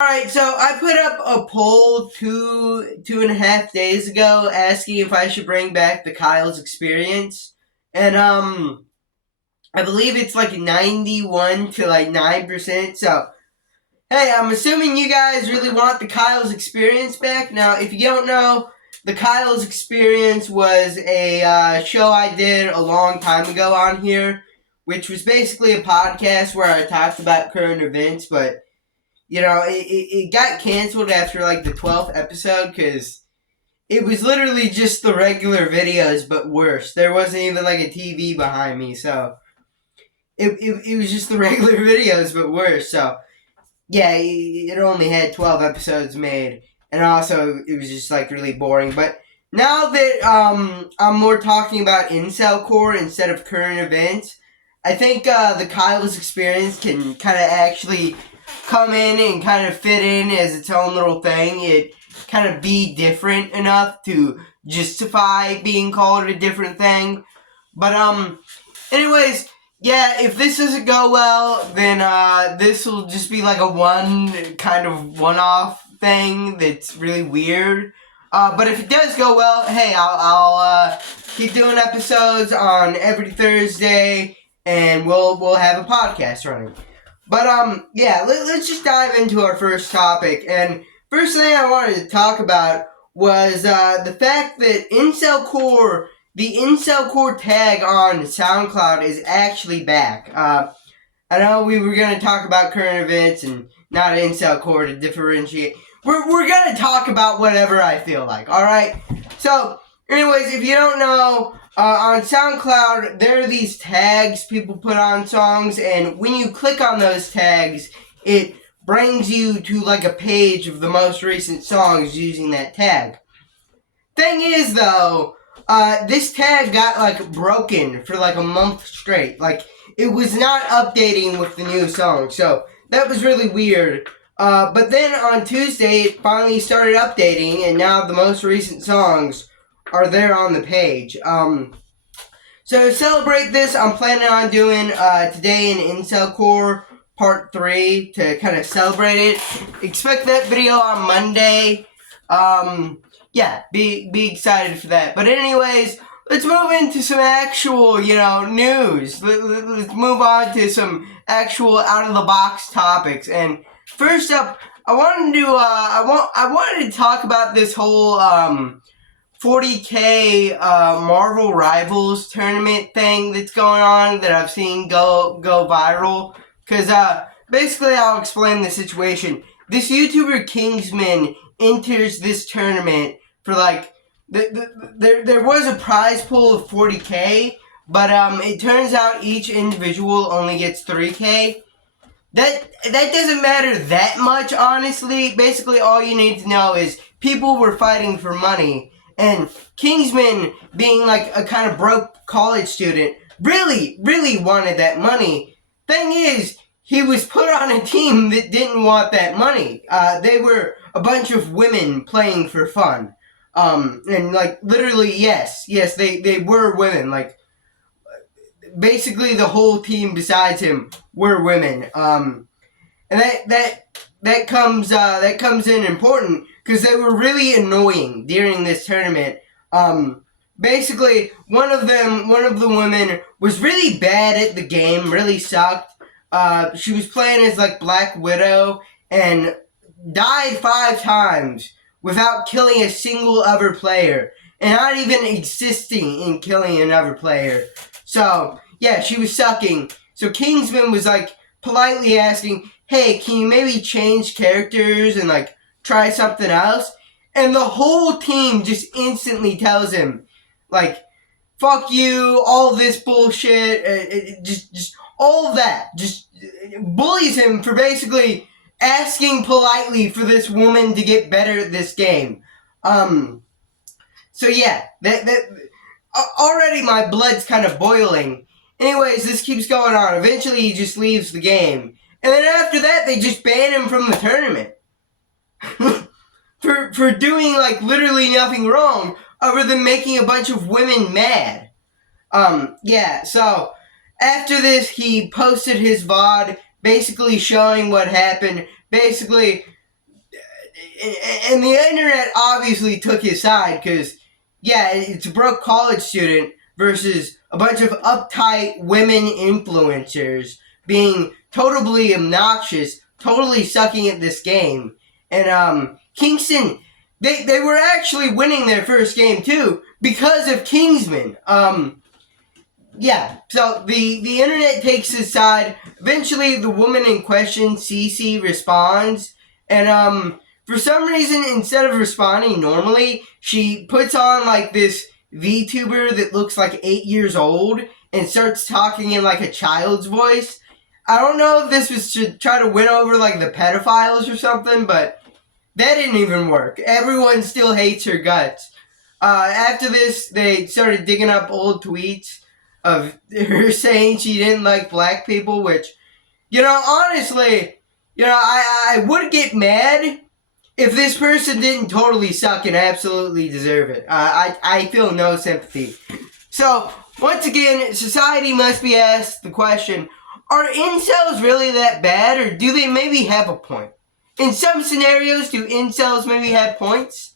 Alright, so I put up a poll two and a half days ago asking if I should bring back the Kyle's experience. And I believe it's like 91 to like 9%. So hey, I'm assuming you guys really want the Kyle's experience back. Now, if you don't know, the Kyle's experience was a show I did a long time ago on here, which was basically a podcast where I talked about current events, but it got canceled after like the 12th episode because it was literally just the regular videos but worse. There wasn't even like a TV behind me, so it was just the regular videos but worse. So yeah, it only had 12 episodes made, and also it was just like really boring. But now that I'm more talking about incel core instead of current events, I think the Kyle's experience can kind of actually come in and kind of fit in as its own little thing. It kind of be different enough to justify being called a different thing. But anyways, yeah, if this doesn't go well, then this will just be like a one-off thing that's really weird. But if it does go well, hey, I'll keep doing episodes on every Thursday, and we'll have a podcast running. But yeah, let's just dive into our first topic. And first thing I wanted to talk about was the fact that the Incel Core tag on SoundCloud is actually back. I know we were going to talk about current events and not Incel Core to differentiate. We're going to talk about whatever I feel like, alright? So, anyways, if you don't know, on SoundCloud, there are these tags people put on songs, and when you click on those tags, it brings you to like a page of the most recent songs using that tag. Thing is, though, this tag got like broken for like a month straight. Like, it was not updating with the new song, so that was really weird. But then on Tuesday, it finally started updating, and now the most recent songs are there on the page. So to celebrate this, I'm planning on doing today in Incel Core Part 3 to kind of celebrate it. Expect that video on Monday. Yeah, be excited for that. But anyways, let's move into some actual, news. Let's move on to some actual out-of-the-box topics. And first up, I wanted to talk about this whole 40K Marvel Rivals tournament thing that's going on that I've seen go viral. Because basically, I'll explain the situation. This YouTuber Kingsman enters this tournament for like there was a prize pool of 40K, but it turns out each individual only gets 3K. That doesn't matter that much, honestly. Basically, all you need to know is people were fighting for money, and Kingsman, being like a kind of broke college student, really wanted that money. Thing is, he was put on a team that didn't want that money. They were a bunch of women playing for fun. And like literally, yes, they were women. Like basically the whole team besides him were women. And that comes in important because they were really annoying during this tournament. Basically, one of the women was really bad at the game, really sucked. She was playing as like Black Widow and died 5 times without killing a single other player, and not even existing in killing another player. So, yeah, she was sucking. So Kingsman was like politely asking, hey, can you maybe change characters and like try something else? And the whole team just instantly tells him, like, fuck you, all this bullshit, just all that. Just bullies him for basically asking politely for this woman to get better at this game. So yeah, that already my blood's kind of boiling. Anyways, this keeps going on. Eventually, he just leaves the game. And then after that, they just ban him from the tournament. for doing, like, literally nothing wrong other than making a bunch of women mad. Yeah, so after this, he posted his VOD basically showing what happened. Basically, and the internet obviously took his side because, yeah, it's a broke college student versus a bunch of uptight women influencers being totally obnoxious, totally sucking at this game. And Kingston, they were actually winning their first game too because of Kingsman. Yeah, so the internet takes his side. Eventually, the woman in question, Cece, responds, and for some reason, instead of responding normally, she puts on like this VTuber that looks like 8 years old and starts talking in like a child's voice. I don't know if this was to try to win over like the pedophiles or something, but that didn't even work. Everyone still hates her guts. After this, they started digging up old tweets of her saying she didn't like black people, which, honestly, I would get mad if this person didn't totally suck and absolutely deserve it. I feel no sympathy. So, once again, society must be asked the question, are incels really that bad, or do they maybe have a point? In some scenarios, do incels maybe have points?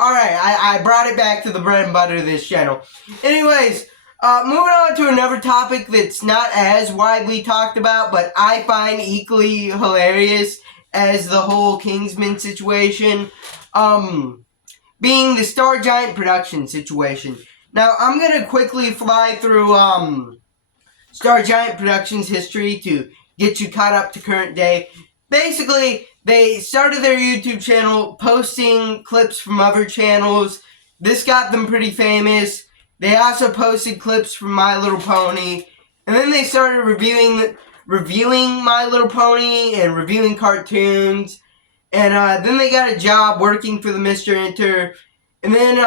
Alright, I brought it back to the bread and butter of this channel. Anyways, moving on to another topic that's not as widely talked about, but I find equally hilarious as the whole Kingsman situation, being the Star Giant production situation. Now, I'm gonna quickly fly through, Star Giant Productions history to get you caught up to current day. Basically, they started their YouTube channel posting clips from other channels. This got them pretty famous. They also posted clips from My Little Pony. And then they started reviewing My Little Pony and reviewing cartoons. And then they got a job working for the Mr. Enter. And then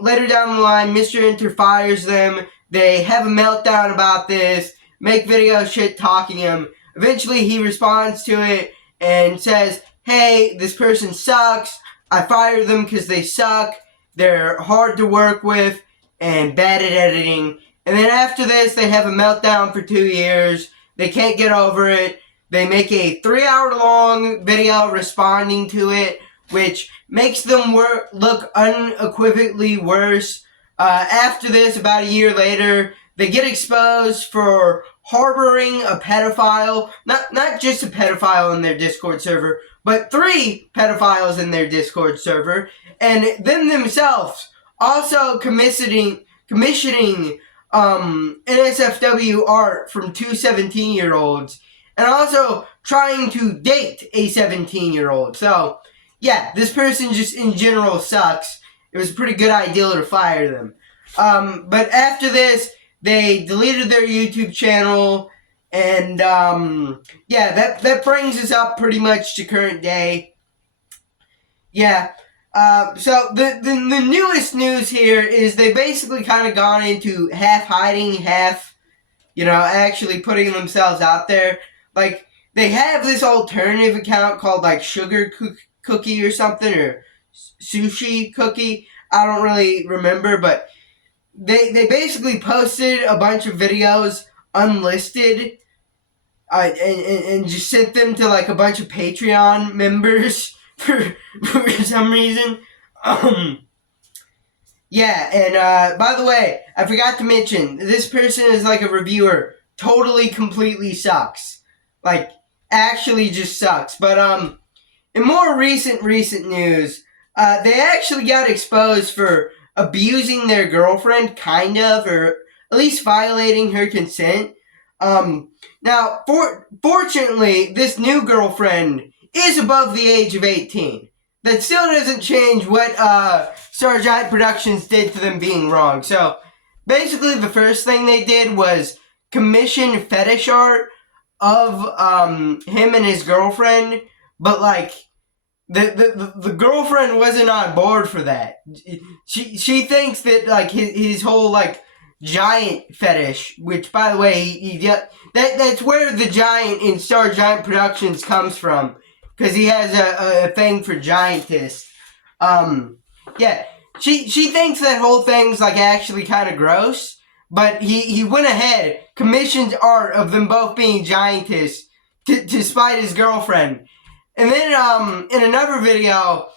later down the line, Mr. Enter fires them. They have a meltdown about this, make videos shit-talking him. Eventually, he responds to it and says, hey, this person sucks. I fired them because they suck. They're hard to work with and bad at editing. And then after this, they have a meltdown for 2 years. They can't get over it. They make a 3-hour-long video responding to it, which makes them look unequivocally worse. After this, about a year later, they get exposed for harboring a pedophile. Not just a pedophile in their Discord server, but 3 pedophiles in their Discord server. And them themselves also commissioning NSFW art from 2 17-year-olds. And also trying to date a 17-year-old. So, yeah, this person just in general sucks. It was a pretty good idea to fire them. But after this, they deleted their YouTube channel, and yeah, that brings us up pretty much to current day. Yeah, so the newest news here is they basically kind of gone into half hiding, half, actually putting themselves out there. Like, they have this alternative account called, like, Sugar Cookie or something, or Sushi Cookie. I don't really remember, but they basically posted a bunch of videos unlisted and just sent them to, like, a bunch of Patreon members for some reason. Yeah, and by the way, I forgot to mention, this person is like a reviewer. Totally, completely sucks. Like, actually just sucks. But, in more recent news, they actually got exposed for abusing their girlfriend, kind of, or at least violating her consent. Now, fortunately, this new girlfriend is above the age of 18. That still doesn't change what Star Giant Productions did to them being wrong. So, basically, the first thing they did was commission fetish art of him and his girlfriend, but like the girlfriend wasn't on board for that. She thinks that like his whole like giant fetish, which by the way that's where the giant in Star Giant Productions comes from, because he has a thing for giantess. Yeah, she thinks that whole thing's like actually kind of gross. But he went ahead, commissioned art of them both being giantess to spite his girlfriend. And then, in another video,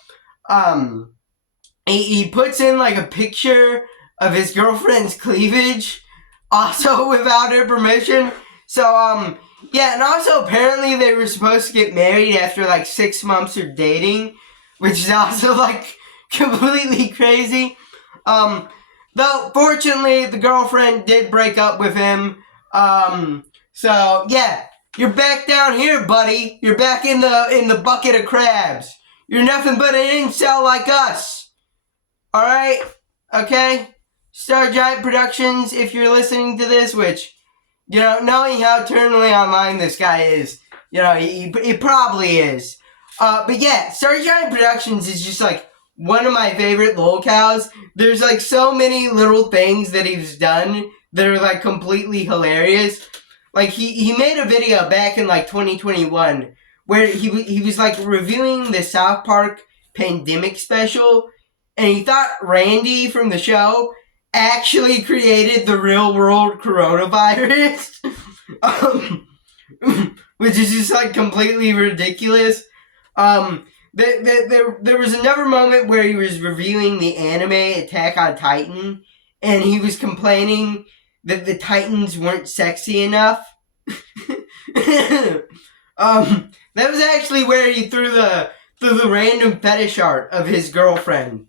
he puts in, like, a picture of his girlfriend's cleavage, also without her permission. So, yeah, and also apparently they were supposed to get married after, like, 6 months of dating, which is also, like, completely crazy. Though, fortunately, the girlfriend did break up with him. So, yeah, you're back down here, buddy. You're back in the bucket of crabs. You're nothing but an incel like us. Alright? Okay? Star Giant Productions, if you're listening to this, which, you know, knowing how eternally online this guy is, you know, he probably is. But yeah, Star Giant Productions is just, like, one of my favorite lolcows. There's, like, so many little things that he's done that are, like, completely hilarious. Like, he made a video back in, like, 2021 where he was, like, reviewing the South Park Pandemic special, and he thought Randy from the show actually created the real-world coronavirus, which is just, like, completely ridiculous. There was another moment where he was reviewing the anime Attack on Titan, and he was complaining that the Titans weren't sexy enough. That was actually where he threw the random fetish art of his girlfriend.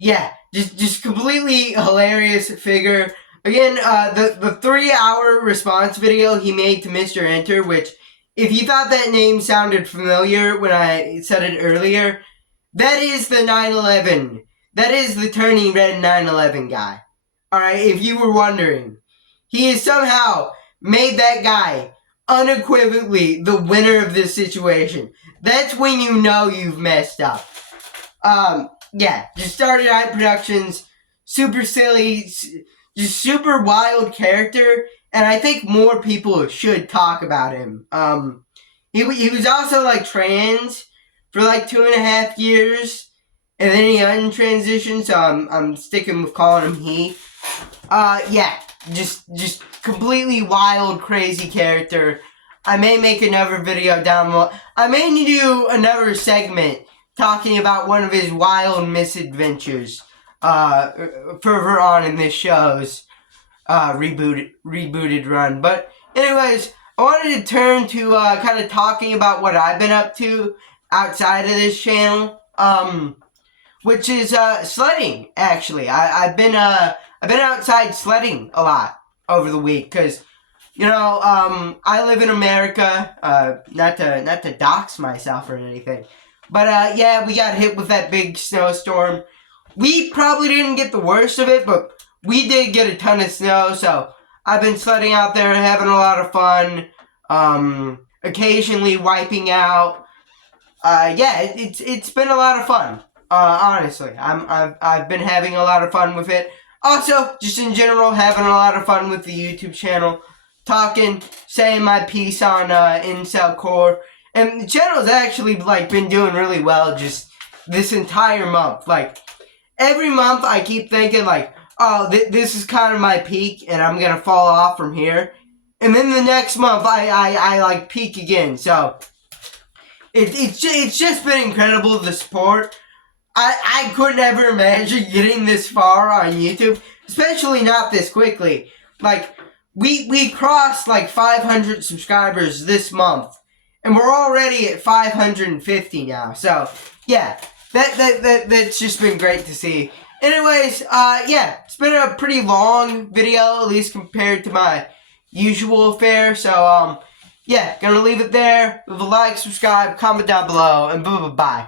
Yeah, just completely hilarious figure. Again, the 3-hour response video he made to Mr. Enter, which, if you thought that name sounded familiar when I said it earlier, that is the 9/11. That is the Turning Red 9/11 guy. Alright, if you were wondering. He has somehow made that guy unequivocally the winner of this situation. That's when you know you've messed up. Yeah, just Star Giant Productions, super silly, just super wild character, and I think more people should talk about him. He was also, like, trans for, like, 2.5 years, and then he untransitioned, so I'm sticking with calling him he. Yeah, just completely wild, crazy character. I may make another video down below. I may do another segment talking about one of his wild misadventures, further on in this show's, rebooted run. But anyways, I wanted to turn to, kind of talking about what I've been up to outside of this channel, which is, sledding, actually. I've been outside sledding a lot over the week, because, you know, I live in America, not to dox myself or anything, but, yeah, we got hit with that big snowstorm. We probably didn't get the worst of it, but we did get a ton of snow, so I've been sledding out there, having a lot of fun, occasionally wiping out. Yeah, it's been a lot of fun, honestly. I've been having a lot of fun with it. Also, just in general, having a lot of fun with the YouTube channel, talking, saying my piece on, Incel Core. And the channel's actually, like, been doing really well just this entire month. Like, every month I keep thinking, like, oh, this is kind of my peak, and I'm gonna fall off from here. And then the next month, I like, peak again. So, it's just been incredible, the support. I could never imagine getting this far on YouTube, especially not this quickly. Like, we crossed, like, 500 subscribers this month, and we're already at 550 now. So, yeah, that's just been great to see. Anyways, yeah, it's been a pretty long video, at least compared to my usual fare. So, yeah, gonna leave it there. Leave a like, subscribe, comment down below, and bye.